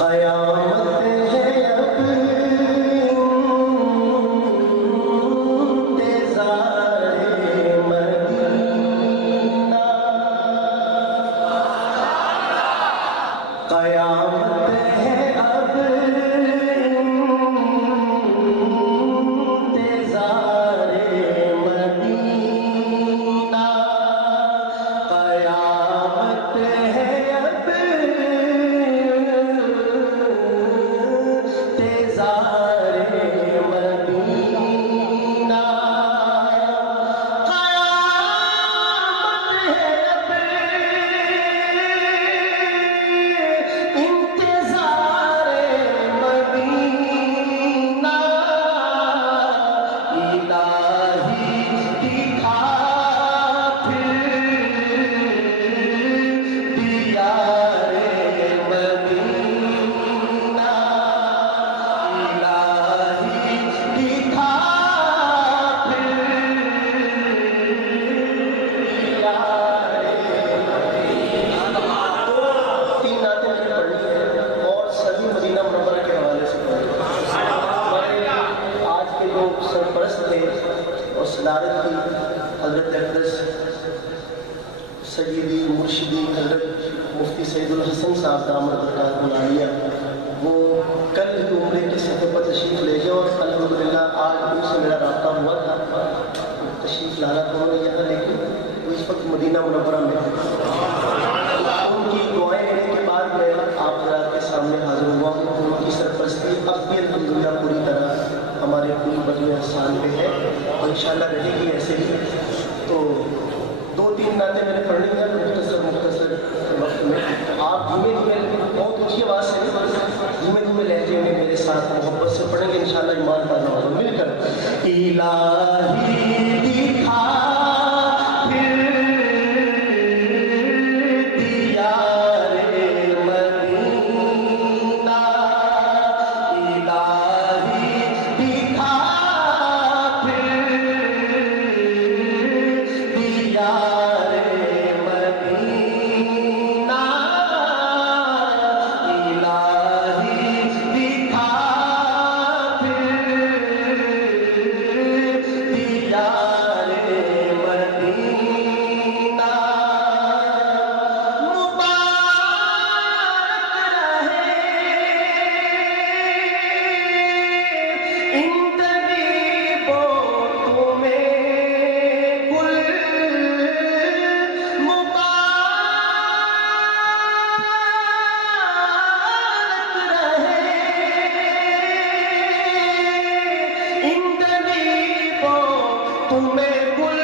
قیامت ہے اب انتظار مدینہ، قیامت ہے اب انتظار مدینہ، قیامت ہے اب انتظار مدینہ، قیامت ہے اب انتظار مدینہ، الہی دکھا پھر دیار مدینہ، الہی دکھا پھر دیار تین نعتیں میں نے پڑھی ہیں اور سبھی مدینہ منورہ کے حوالے سے پڑھی ہیں۔ ہمارے آج کے جو سرپرست تھے اور صدارت کی حضرت اقدس سیدی مرشدی حضرت مفتی سعید الحسن صاحب دامت برکاتہ العالیہ، وہ کل ہی عمرے کے سفر پر تشریف لے گئے اور الحمدللہ آج ان سے میرا رابطہ ہوا تھا، تشریف لانا تو انہوں نے یہاں، لیکن وہ اس وقت مدینہ منورہ میں ہیں۔ ان کی دعائیں لینے کے بعد میں آپ حضرات کے سامنے حاضر ہوا ہوں۔ ان کی سرپرستی اب بھی الحمدللہ پوری طرح ہمارے پوری بزم احسان پہ ہے اور انشاءاللہ رہے گی ایسے ہی۔ تو دو تین نعتیں میں نے پڑھنی ہیں مختصر وقت میں۔ آپ دھیمے دھیمے، بہت اونچی آواز سے نہیں، دھیمے دھیمے لہجے میں میرے ساتھ محبت سے پڑھیں گے، انشاءاللہ ایمان پیدا ہوگا مل کر۔ الہی دکھا پھر دیار مدینہ، الہی دکھا پھر دیار مدینہ، الہی دکھا پھر دیار مدینہ، مبارک رہے ان طبیبوں تمہیں گل، مبارک رہے ان طبیبوں تمہیں گل،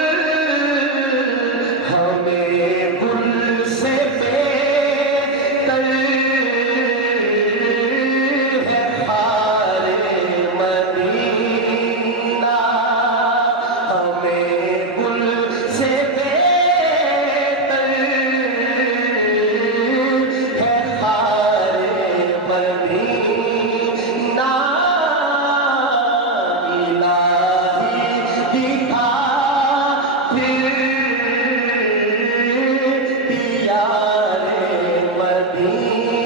ہمیں گل سے بہتر ہے خار مدینہ، ہمیں گل سے بہتر ہے خار مدینہ، الہی دکھا پھر دیار مدینہ،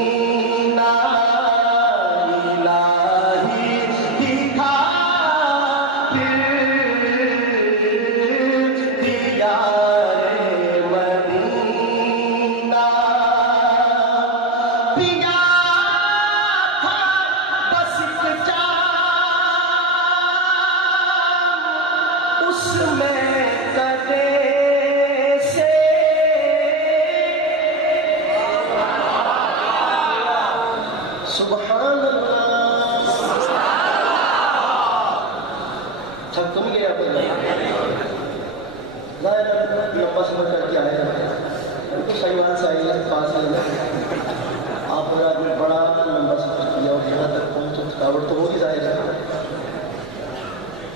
الہی دکھا پھر دیار مدینہ، پیا تھا بس ایک جام، اس میں کدے سے سبحان اللہ، تھک تو نہیں گیا کوئی؟ ظاہر ہے لمبا سفر کر کے آئے ہیں، ہم تو شہیوان سے آئے ہیں، پاس آئے ہیں، آپ حضرات نے بڑا لمبا سفر کیا اور یہاں تک پہنچے، تھکاوٹ تو ہوگی ظاہر ہے،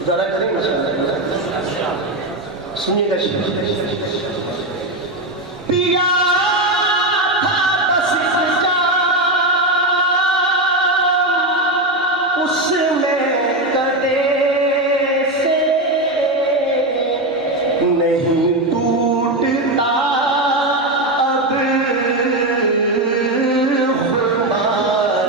گزارا کریں گے انشاءاللہ۔ سنیے گا شعر، پیا تھا بس ایک جام، اس میں کدے سے نہیں ٹوٹتا اب خمار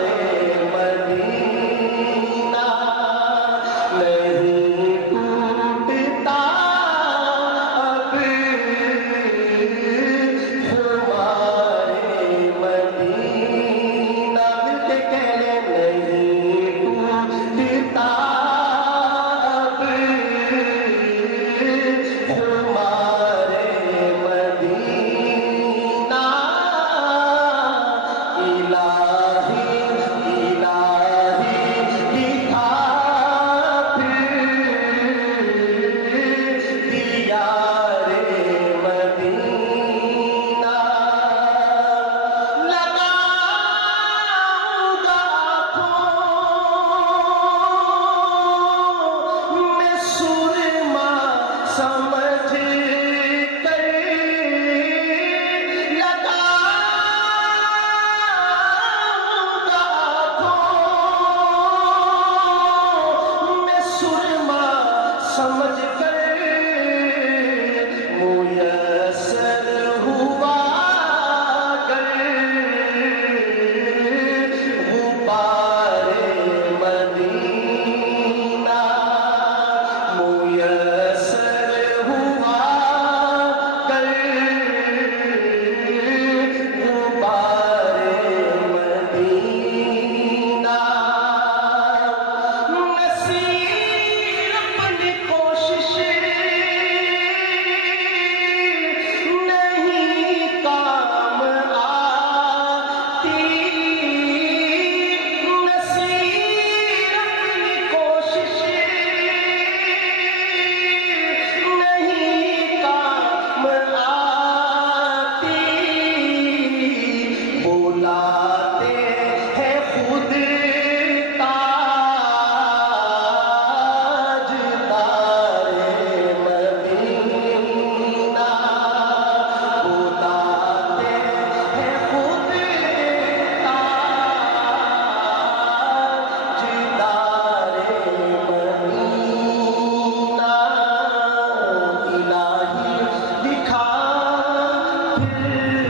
دل